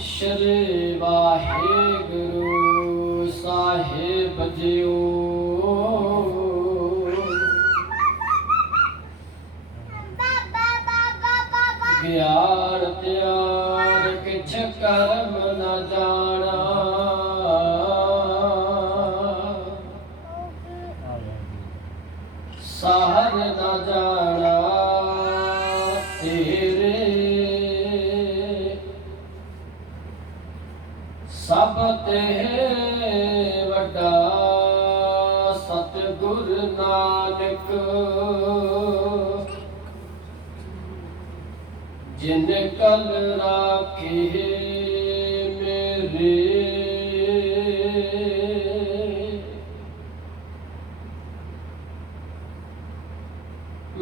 श्री वाहेगुरु साहिब जीओ। ज्ञान त्याग किछ कर्म न जाना, सहर न जाना तेरे। सब ते वड्डा सतगुर नानक, जिन कल राखे मेरे।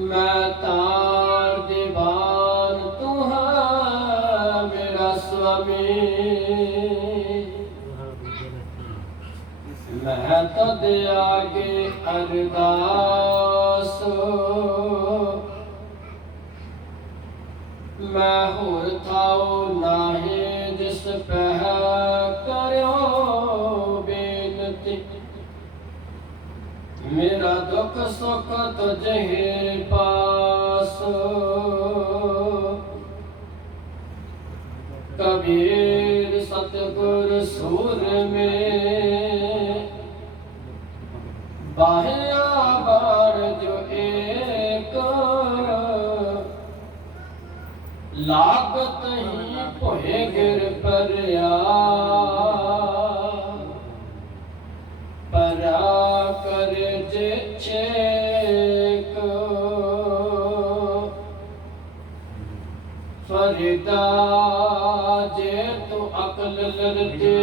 मैं तार दीवान तू है मेरा स्वामी, मैं तद आगे अरदास। मैं होर थाओ नाहे जिस पह करो बेनती। मेरा दुख सुख तुझे पास, कबीर सतगुर सूर में बाह्या बार जो एक। लागत ही भोए गिर परया, परा कर जे छेक। फरीदा जे तू अकल लरते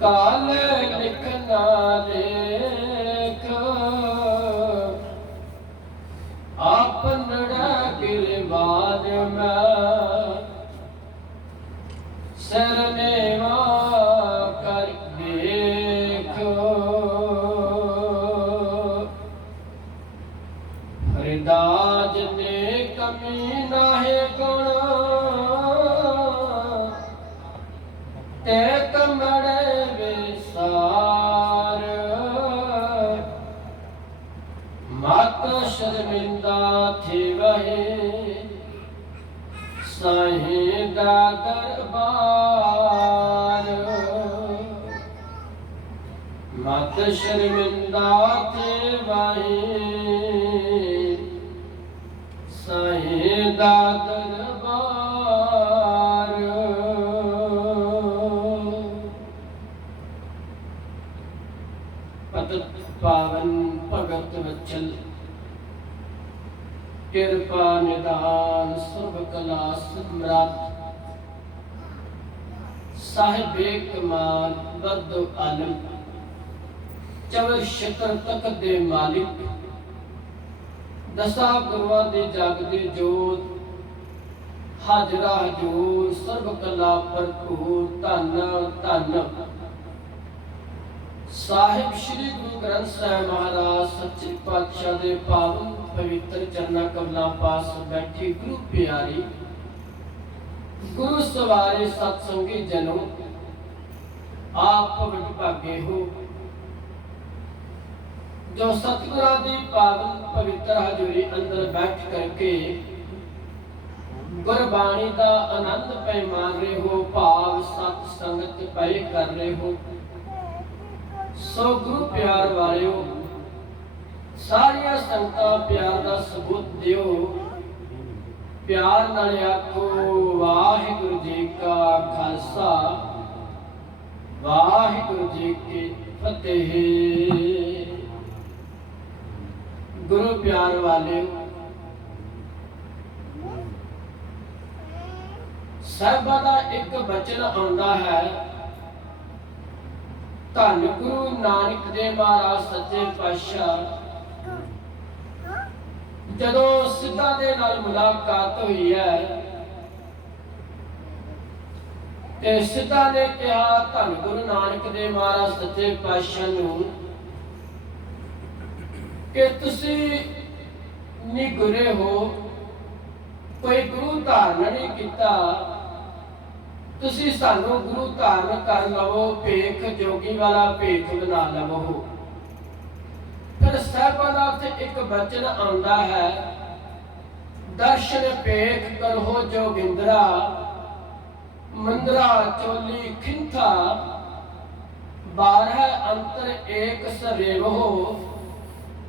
काल लिखना लेख। आपनड़ा गिरबान में सरनेवा कर देख। हरिदास ने कमी नाहे गुण, ते कमड़े विसार। मत शर्मिंदा थी वही साईं दा दरबार। मत शर्मिंदा थी वही साईं दा दरबार। पतत पावन भगत वचल, कृपा निदान सब कला सम्राट। साहिबे कमाल बद्दो आलम, चवर शतर तक दे मालिक। दसा गुरुआं दे जागदे जोत, हाजरा हजूर सर्व कला भरपूर। धन धन साहिब श्री गुरु ग्रंथ साहिब महाराज सच्चे पातशाह दे पावन पवित्र चरना कमला पास बैठी गुरु प्यारी गुरु सवारे सत्संगी जनों। आप विभागे हो जो सतगुरां दी पावन पवित्र हजूरी अंदर बैठ करके गुरबाणी का आनंद पे मान रहे हो, भाव सत संगत पे कर रहे हो। सो गुरु प्यार वालियो, सारिया संगतां प्यार का सबूत दियो। प्यार नाल आखो वाहिगुरु जी का खालसा, वाहिगुरु जी की फतेह। गुरु प्यार वालियो, साहिबां दा एक बचन आउंदा है। धन गुरु नानक देव महाराज सच्चे पातशाह जदों सिद्धा दे नाल मुलाकात हुई है ते सिद्धा ने कहा धन गुरु नानक देव महाराज सच्चे पातशाह नूं कि तुसी निगुरे हो कोई गुरु धारण नहीं किया, तुसी सानू गुरु धारण कर लवो, भेख जोगी वाला भेख बना लवो। फिर साहिबां दा उत्थे एक वचन आंदा है, दर्शन भेख करो जोगिंद्रा, मंदरा चोली खिंथा, बारह अंतर एक सरेवो,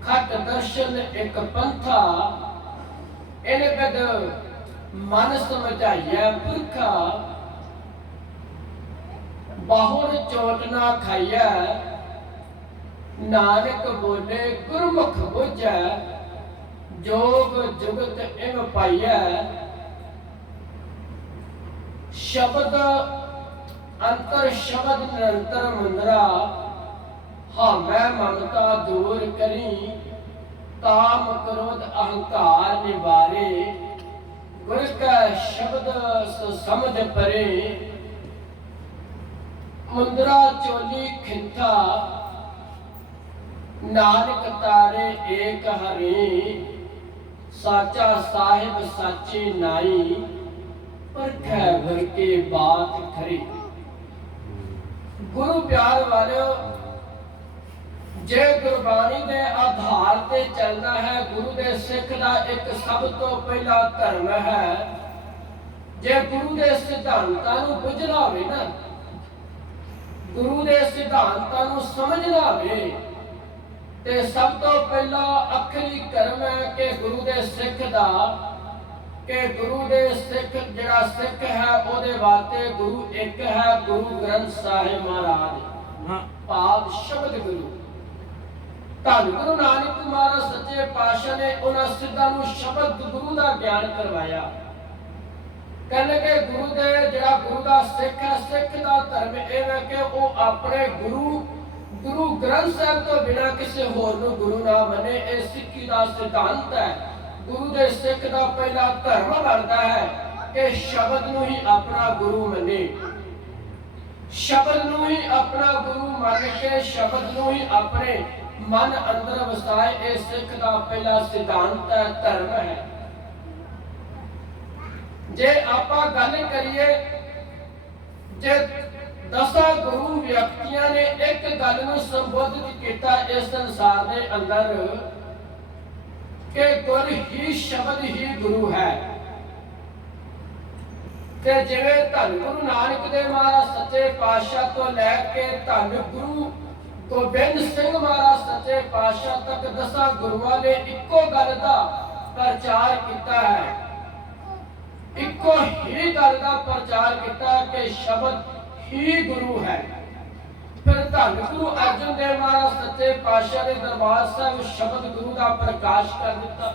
खट दर्शन एक पंथा, इन बिद मन समझाइया पुरखा, बाहुर चोट ना खाइया, नानक बोले गुरमुख बुझै, जोग जुगत इम पाइया। शब्द अंतर शब्द निरंतर मंदरा, हाँ मैं ममता दूर करी, काम क्रोध अहंकार निवारे, गुर का शब्द समझ परे, मुंदरा चोली खिंथा, नानक तारे एक हरि, साचा साहिब साची नाई, परखै भर के बात खरी। गुरु प्यार वाले, जे गुरबाणी के आधार ते चलना है, गुरु के सिख का एक सब तो पहला धर्म है। जे गुरु के सिद्धांतां नूं बुझना होवे ना, गुरु के सिद्धांतां नूं समझना होवे, ते सब तो पहला आखिरी कर्म है कि गुरु के सिख का, कि गुरु दे सिख जिहड़ा सिख है ओहदे वास्ते गुरु एक है, गुरु ग्रंथ साहिब महाराज पाद शब्द गुरु। धन गुरु नानक महाराज सच्चे पातशाह ने उन्हां सिद्धां नूं शब्द गुरु का ज्ञान करवाया। कहने के गुरु दे जिहड़ा गुरु का सिख है, सिख का धर्म यह है कि वह अपने गुरु ग्रंथ साहिब तो बिना किसी होर नूं गुरु ना मने। यह सिक्खी का सिद्धांत है। गुरु के सिख का पहला धर्म बनता है कि शब्द नूं ही अपना गुरु मने, शब्द नूं ही अपना गुरु मान के शब्द नूं ही अपने मन अंदर वसाए। यह सिख का पहला सिद्धांत है, धर्म है। जे आपां गल करिए, जे 10 गुरु व्यक्तियों ने एक गल नूं संबोधित किया इस संसार के अंदर कि गुर ही शब्द ही गुरु है। ते जिवें धन गुरु नानक देव महाराज सच्चे पातशाह तो लैके धन गुरु गोबिंद सिंह महाराज सच्चे पातशाह तक 10 गुरुओं ने इको गल का प्रचार किया है, इको ही गल का प्रचार किया कि शब्द ही गुरु है। फिर धन गुरु अर्जुन देव महाराज सच्चे पातशाह ने दरबार साहिब शब्द गुरु का प्रकाश कर दिता।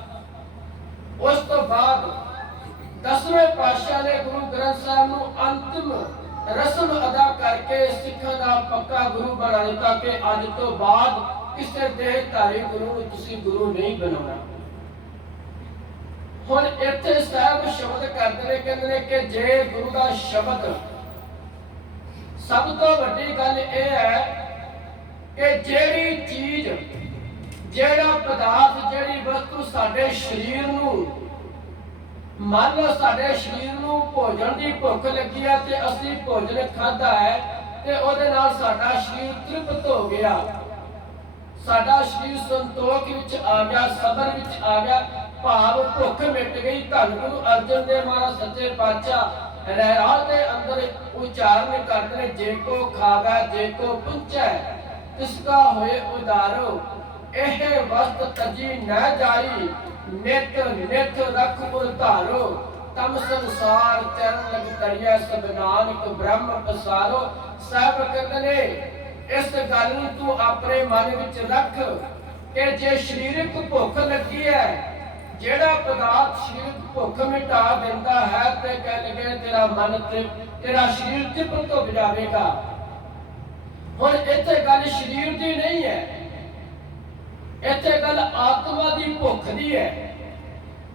उस तो बाद 10वें पातशाह ने गुरु ग्रंथ साहिब नूं अंतिम रस्म अदा करके सिखां का पक्का गुरु बना दिता कि अज तो बाद किसी देहधारी गुरु नूं तुसीं गुरु नहीं बनाना। हुण इत्थे साहिब शब्द करदे ने, कहंदे ने कि जे गुरु का शब्द, सब तो वड्डी गल यह है कि जिहड़ी चीज, जिहड़ा पदार्थ, जिहड़ी वस्तु साडे शरीर नूं, मान लो साडे शरीर नूं भोजन की भुख लगी है ते असीं भोजन खाधा है ते उहदे नाल साडा शरीर तृप्त हो गया, साडा शरीर संतोख विच आ गया, सबर विच आ गया, भाव भुख मिट गई। धन गुरु अर्जन देव महाराज सच्चे पातशाह रहराल के अंदर उच्चारण करते हैं, जे को खावे जे को पुंचै, तिसका होए उदारो, एह वस्त तजी न जाई, नित नित रख उधारो, तम संसार चरण लग तरिया, सब नानक ब्रह्म पसारो। साहब कहते ने इस गल नूं तू अपने मन विच रख कि जे शरीरक भुख लगी है, जेड़ा पदार्थ शरीर भुख मिटा देता है, ते कह लगे तेरा मन तेरा शरीर तृप्त हो जाएगा। हुण इत्थे गल शरीर की नहीं है, इत्थे गल आत्मा की भुख की है।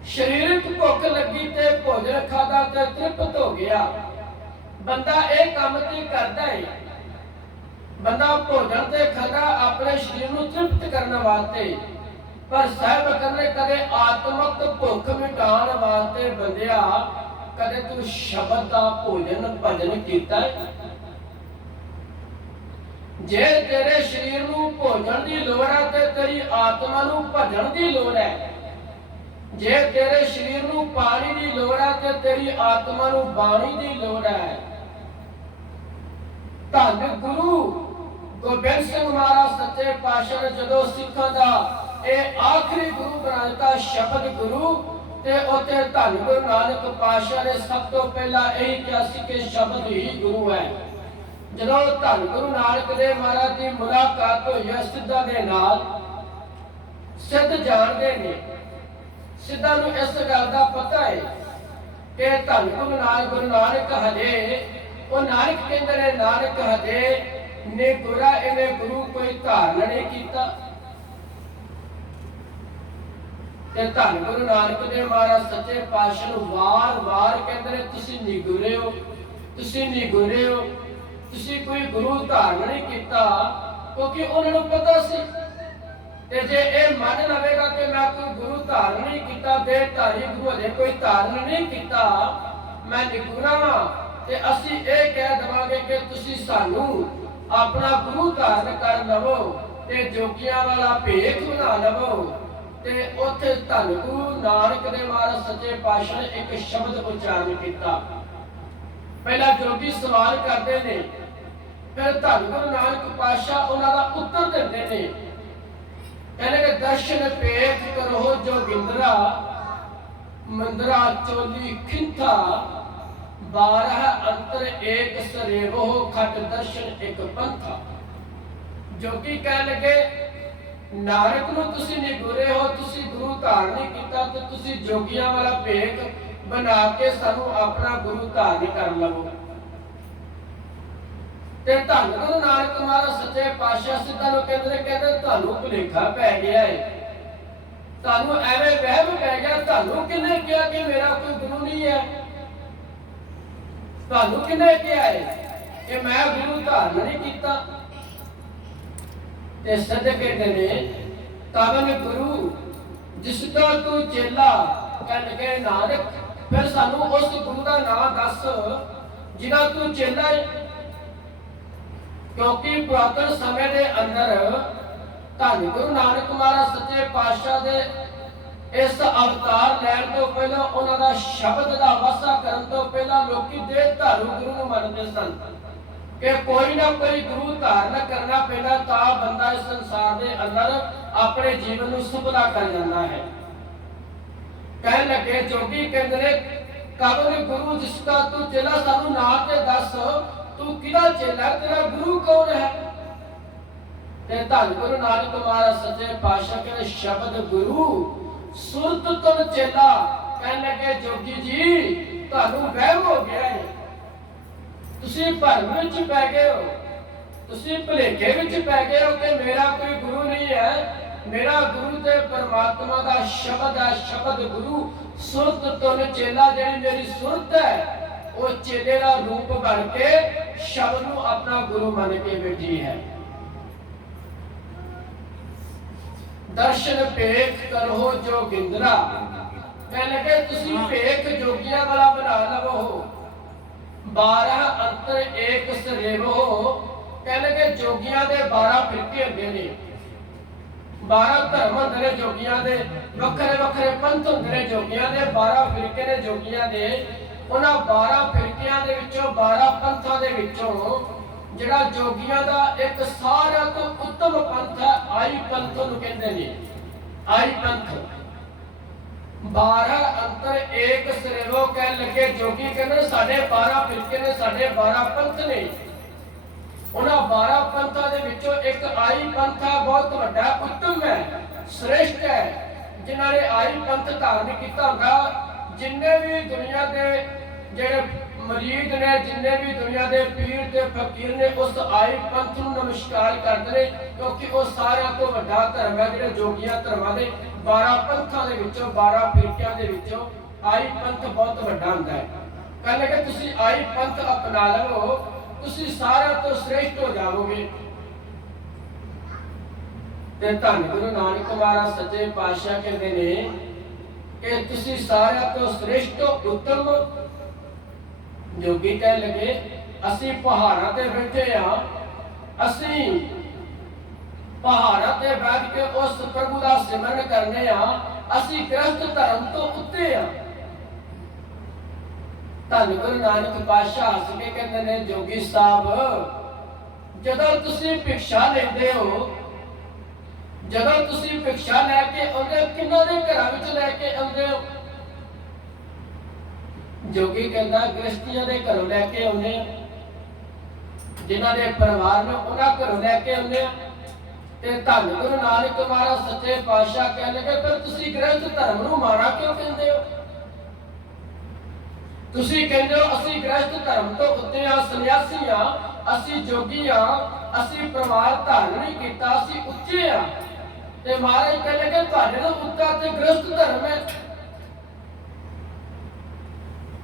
शरीरक भुख लगी ते भोजन खादा ते तृप्त हो गया, बंदा एक काम ते करदा है, बंदा भोजन ते खादा अपने शरीर को तृप्त करने वास्ते, पर साहब कहते कदे आत्मक भुख मिटाण वास्ते बंदिया कदे तू शब्द का भोजन भजन किया है? जे तेरे शरीर नूं भोजन की लोड़ है ते तेरी आत्मा नूं भजन की लोड़ है। जे तेरे शरीर नूं पानी की लोड़ है ते तेरी आत्मा नूं बाणी की लोड़ है। धन गुरु गोबिंद सिंह महाराज सच्चे पातशाह ने जदों सिखां दा ਇਹ आखिरी गुरु बनाता शब्द गुरु ते उते धन गुरु नानक पातशाह ने सब तो पहला यही कहा सी कि शब्द ही गुरु है। जदों धन गुरु नानक देव महाराज की मुलाकात हुई है सिद्धा दे नाल, सिद्ध जानते ने, सिद्धा नूं इस गल दा पता है कि धन गुरु नानक हजे वो नानक कहंदे ने नानक हजे ने गुरा इने गुरु कोई धारण नहीं कीता। धन गुरु नानक देव महाराज सच्चे पातशाह नूं वार-वार कहंदे ने तुसीं निगुरे हो, तुसीं निगुरे हो, तुसीं कोई गुरु धारण नहीं कीता। क्योंकि उन्होंने पता सी ते जे ये मन लवेगा कि मैं कोई गुरु धारण नहीं कीता, देहधारी गुरु हजे कोई धारण नहीं कीता, मैं निगुरा वां, ते असीं ये कह देवांगे कि तुसीं सानूं अपना गुरु धारण कर लवो ते जोगियां वाला भेख बना लवो। ते उथे धन गुरु नानक देव महाराज सच्चे पातशाह ने एक शब्द उच्चारण किया। पहला जोगी सवाल करते ने, फिर धन गुरु नानक पातशाह उन्हां दा उत्तर दिंदे ने, कहने के दर्शन पेख करो जोगिंद्रा मंदरा चोली खिंथा 12 अंतर एक सरेवो खट दर्शन एक पंथा। जोगी कह लगे नानक नूं तुसीं निगुरे हो, तुसीं गुरु धारण नहीं कीता ते तुसीं जोगियां वाला भेख बना के सानू अपना गुरु धारण कर लवो। ते धन गुरु नानक महाराज सच्चे पातशाह सिद्धां नूं कहंदे तुहानूं भुलेखा पै गया है, तुहानूं एवें वहम पै गया, तुहानूं किहने कहा कि मेरा कोई गुरु नहीं है? तुहानूं किहने कहा है कि मैं गुरु धारण नहीं कीता? ते सद कहते ने कवन गुरु जिसका तू चेला कह लगे नानक, फिर सानू उस गुरु का नाम दस जिन्हां तू चेला है। क्योंकि पुरातन समय के अंदर धन गुरु नानक महाराज सच्चे पातशाह दे इस अवतार लैण तो पहला उन्हां दा शब्द का वासा करन तो पहला लोकी देहधारू गुरु नूं मनदे सन कि कोई ना कोई गुरु धारण करना पैदा ता बंदा इस संसार के अंदर अपने जीवन को सफला कर जाता है। कह लगे जोगी कहते कवन गुरु जिसका तू चेला सानू ना ते दस, तू किहदा चेला, तेरा गुरु कौन है? ते धन गुरु नानक महाराज सच्चे पातशाह कहते शब्द गुरु सुरत तुम चेला। कह लगे जोगी जी तुहानू वहम हो गया है, तुसीं भरम विच पै गए हो, तुसीं भुलेखे विच पै गए हो कि मेरा कोई गुरु नहीं है। मेरा गुरु ते परमात्मा का शब्द है, शब्द गुरु सुरत तुन चेला। जिहड़ी मेरी सुरत है वो चेले का रूप बन के शब्द नूं अपना गुरु मन के बैठी है। दर्शन भेख करो जोगिंद्रा, कह लगे तुसीं भेख जोगियां वाला बना लवो। 12 अंतर एक सरेवो, कह लगे जोगियां दे 12 फिरके होंदे ने, 12 धर्म होंदे ने जोगियां दे, वखरे वखरे पंथ होंदे ने जोगियां दे, 12 फिरके ने जोगियां दे। उन्हां 12 फिरकियां दे विचों 12 पंथां दे विचों जिहड़ा जोगियां दा एक सारा तो उत्तम पंथ है आई पंथ नूं कहंदे ने। आई पंथ 12 अंतर एक सरेवो, कह लगे जोगी कहंदे साडे 12 फिरके ने, साडे 12 पंथ ने। उन्हां 12 पंथां दे विचों एक आई पंथ है, बहुत वड्डा उत्तम है, श्रेष्ठ है, जिन्हां ने आई पंथ धारण कीता होगा। जिन्ने भी दुनिया के जिहड़े मरीद ने, जिन्ने भी दुनिया के पीर ते फकीर ने उस आई पंथ नूं नमस्कार करते हैं, क्योंकि वो सारियां तो वड्डा धर्म है। जिहड़े जोगियां धर्मां दे 12 पंथां दे विचों 12 फिरकियां दे विचों आई पंथ बहुत वड्डा हुंदा है। कह लगे तुसीं आई पंथ अपना लवो, तुसीं सारियां तो श्रेष्ठ हो जाओगे। ਤੇ ਧੰਨ ਗੁਰੂ ਨਾਨਕ ਮਹਾਰਾਜ ਸੱਚੇ ਪਾਤਸ਼ਾਹ ਕਹਿੰਦੇ ਨੇ ਕਿ ਤੁਸੀਂ ਸਾਰਿਆਂ ਤੋਂ ਸ੍ਰੇਸ਼ਟ ਉੱਤਮ। ਜੋਗੀ ਕਹਿ ਲਗੇ ਅਸੀਂ ਪਹਾੜਾਂ ਤੇ ਬੈਠੇ ਆ, ਅਸੀਂ ਪਹਾੜਾਂ ਤੇ ਬੈਠ ਕੇ ਉਸ ਪ੍ਰਭੂ ਦਾ ਸਿਮਰਨ ਕਰਨੇ ਆ, ਅਸੀਂ ਗ੍ਰਸਥ ਧਰਮ ਤੋਂ ਉੱਤੇ ਆ। ਧੰਨ ਗੁਰੂ ਨਾਨਕ ਪਾਤਸ਼ਾਹ ਹੱਸ ਕੇ ਕਹਿੰਦੇ ਨੇ ਜੋਗੀ ਸਾਹਿਬ, ਜਦੋਂ ਤੁਸੀਂ ਭਿਕਸ਼ਾ ਲੈਂਦੇ ਹੋ, ਜਦੋਂ ਤੁਸੀਂ ਭਿਕਸ਼ਾ ਲੈ ਕੇ ਆਉਂਦੇ ਹੋ, ਕਿੰਨਾਂ ਦੇ ਘਰਾਂ ਵਿੱਚ ਲੈ ਕੇ ਆਉਂਦੇ ਹੋ? ਜੋਗੀ ਕਹਿੰਦਾ ਗ੍ਰਸਤੀਆਂ ਦੇ ਘਰੋਂ ਲੈ ਕੇ ਆਉਂਦੇ ਆ, ਜਿਨ੍ਹਾਂ ਦੇ ਪਰਿਵਾਰ ਨੂੰ ਉਹਨਾਂ ਘਰੋਂ ਲੈ ਕੇ ਆਉਂਦੇ ਆ। ਤੇ ਧੰਨ ਗੁਰੂ ਨਾਨਕ ਮਹਾਰਾਜ ਸੱਚੇ ਪਾਤਸ਼ਾਹ ਕਹਿਣ ਲੱਗੇ ਫਿਰ ਤੁਸੀਂ ਗ੍ਰਸਥ ਧਰਮ ਨੂੰ ਮਾੜਾ ਕਿਉਂ ਕਹਿੰਦੇ ਹੋ? ਤੁਸੀਂ ਕਹਿੰਦੇ ਹੋ ਅਸੀਂ ਗ੍ਰਸਥ ਧਰਮ ਤੋਂ ਉੱਤੇ ਆ, ਸੰਨਿਆਸੀ ਆ, ਅਸੀਂ ਜੋਗੀ ਆ, ਅਸੀਂ ਪਰਿਵਾਰ ਧਾਰਨ ਨਹੀਂ ਕੀਤਾ, ਅਸੀਂ ਉੱਚੇ ਆ। ਤੇ ਮਹਾਰਾਜ ਕਹਿ ਲਗੇ ਤੁਹਾਡੇ ਤੋਂ ਉੱਚਾ ਤੇ ਗ੍ਰਸਥ ਧਰਮ ਹੈ,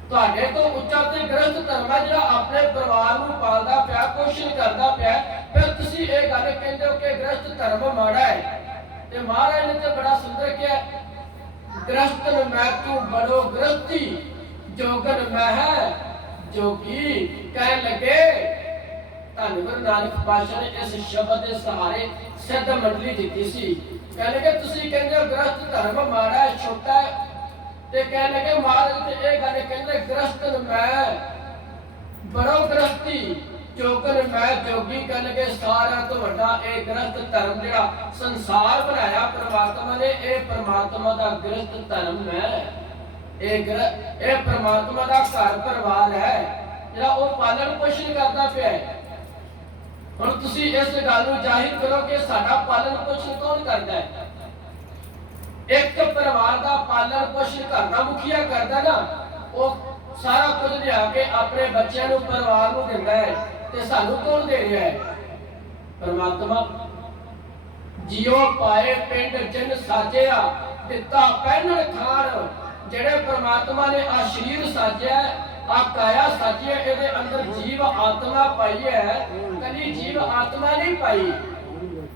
ਤੁਹਾਡੇ ਤੋਂ ਉੱਚਾ ਤੇ ਗ੍ਰਸਥ ਧਰਮ ਹੈ ਜਿਹੜਾ ਆਪਣੇ ਪਰਿਵਾਰ ਨੂੰ ਪਾਲਦਾ ਪਿਆ, ਪੋਸ਼ਣ ਕਰਦਾ ਪਿਆ। ਫਿਰ ਤੁਸੀਂ ਇਹ ਗੱਲ ਕਹਿੰਦੇ ਹੋ ਕਿ ਗ੍ਰਸਥ ਧਰਮ ਮਾੜਾ ਹੈ। ਤੇ ਮਹਾਰਾਜ ਨੇ ਤੇ ਬੜਾ ਸੁੰਦਰ ਕਿਹਾ, ਗ੍ਰਸਥਨ ਮੈਂ ਤੂੰ ਬੜੋ ਗ੍ਰਸਤੀ, ਜੋਗਨ ਮੈਂ ਹੈ ਜੋਗੀ। ਕਹਿਣ ਲੱਗੇ ਧੰਨ ਗੁਰੂ ਨਾਨਕ ਪਾਤਸ਼ਾਹ ਨੇ ਇਸ ਸ਼ਬਦ ਦੇ ਸਹਾਰੇ ਸਿੱਧ ਮੰਡਲੀ ਦਿੱਤੀ ਸੀ। ਕਹਿਣ ਲੱਗੇ ਤੁਸੀਂ ਕਹਿੰਦੇ ਹੋ ਗ੍ਰਸਥ ਧਰਮ ਮਾੜਾ ਹੈ, ਛੋਟਾ ਹੈ, ਤੇ ਕਹਿਣ ਲੱਗੇ ਮਹਾਰਾਜ ਤੇ ਇਹ ਗੱਲ ਕਹਿੰਦੇ ਗ੍ਰਸਥਨ ਮੈਂ ਬੜੋ ਗ੍ਰਸਤੀ, ਜੋਗਨ ਮੈਂ ਜੋਗੀ। ਕਹਿਣ ਲੱਗੇ ਸਾਰਿਆਂ ਤੋਂ ਵੱਡਾ ਇਹ ਗ੍ਰਸਥ ਧਰਮ ਜਿਹੜਾ ਸੰਸਾਰ ਬਣਾਇਆ ਪ੍ਰਮਾਤਮਾ ਨੇ, ਇਹ ਪ੍ਰਮਾਤਮਾ ਦਾ ਗ੍ਰਸਥ ਧਰਮ ਹੈ। ਇਹ ਪ੍ਰਮਾਤਮਾ ਦਾ ਘਰ ਪਰਿਵਾਰ ਹੈ ਜਿਹੜਾ ਉਹ ਪਾਲਣ ਪੋਸ਼ਣ ਕਰਦਾ ਪਿਆ ਹੈ। ਹੁਣ ਤੁਸੀਂ ਇਸ ਗੱਲ ਨੂੰ ਜ਼ਾਹਿਰ ਕਰੋ ਕਿ ਸਾਡਾ ਪਾਲਣ ਪੋਸ਼ਣ ਕੌਣ ਕਰਦਾ ਹੈ? ਇੱਕ ਪਰਿਵਾਰ ਦਾ ਪਾਲਣ ਪੋਸ਼ਣ ਘਰ ਦਾ ਮੁਖੀਆ ਕਰਦਾ ਨਾ, ਉਹ ਸਾਰਾ ਕੁਝ ਲਿਆ ਕੇ ਆਪਣੇ ਬੱਚਿਆਂ ਨੂੰ ਪਰਿਵਾਰ ਨੂੰ ਦਿੰਦਾ ਹੈ। ਤੇ ਸਾਨੂੰ ਕੌਣ ਦੇ ਰਿਹਾ ਹੈ? ਪਰਮਾਤਮਾ। ਜਿਉ ਪਾਏ ਪਿੰਡ ਜਿਨ ਸਾਜਿਆ, ਦਿੱਤਾ ਪਹਿਨਣ ਖਾਣ। ਜਿਹੜੇ ਪਰਮਾਤਮਾ ਨੇ ਆ ਸਰੀਰ ਸਾਜਿਆ, ਆ ਕਾਇਆ ਸਾਜੀ ਹੈ, ਇਹਦੇ ਅੰਦਰ ਜੀਵ ਆਤਮਾ ਪਾਈ ਹੈ, ਕਦੀ ਜੀਵ ਆਤਮਾ ਨਹੀਂ ਪਾਈ।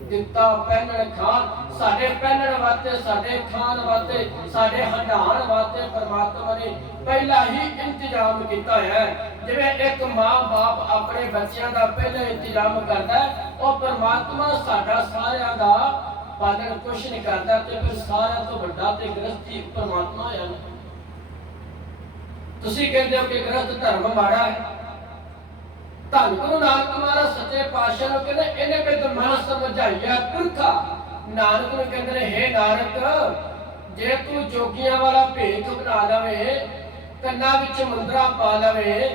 ਦਿੱਤਾ ਪਹਿਨਣ ਖਾਣ, ਸਾਡੇ ਪਹਿਨਣ ਵਾਸਤੇ, ਸਾਡੇ ਖਾਣ ਵਾਸਤੇ, ਸਾਡੇ ਹੰਡਾਣ ਵਾਸਤੇ ਪਰਮਾਤਮਾ ਨੇ ਪਹਿਲਾਂ ਹੀ ਇੰਤਜ਼ਾਮ ਕੀਤਾ ਹੈ। ਜਿਵੇਂ ਇੱਕ ਮਾਂ-ਬਾਪ ਆਪਣੇ ਬੱਚਿਆਂ ਦਾ ਪਹਿਲਾਂ ਇੰਤਜ਼ਾਮ ਕਰਦਾ ਹੈ, ਉਹ ਪਰਮਾਤਮਾ ਸਾਡਾ ਸਾਰਿਆਂ ਦਾ ਪਾਲਣ ਪੋਸ਼ਣ ਕਰਦਾ। ਤੇ ਫਿਰ ਸਾਰਿਆਂ ਤੋਂ ਵੱਡਾ ਤੇ ਗ੍ਰਸਤੀ ਪਰਮਾਤਮਾ ਹੈ। ਤੁਸੀਂ ਕਹਿੰਦੇ ਹੋ ਕਿ ਗ੍ਰਸਥ ਧਰਮ ਮਾੜਾ ਹੈ। ਧੰਨ ਗੁਰੂ ਨਾਨਕ ਮਹਾਰਾਜ ਸੱਚੇ ਪਾਤਸ਼ਾਹ ਨੂੰ ਕਹਿੰਦੇ ਇਹਨੇ ਬਿਦ ਮਨ ਸਮਝਾਈਆ ਪੁਰਖਾ। ਨਾਨਕ ਨੂੰ ਕਹਿੰਦੇ ਨੇ ਹੇ ਨਾਨਕ, ਜੇ ਤੂੰ ਜੋਗੀਆਂ ਵਾਲਾ ਭੇਖ ਬਣਾ ਲਵੇਂ, ਕੰਨਾਂ ਵਿੱਚ ਮੁੰਦਰਾ ਪਾ ਲਵੇਂ,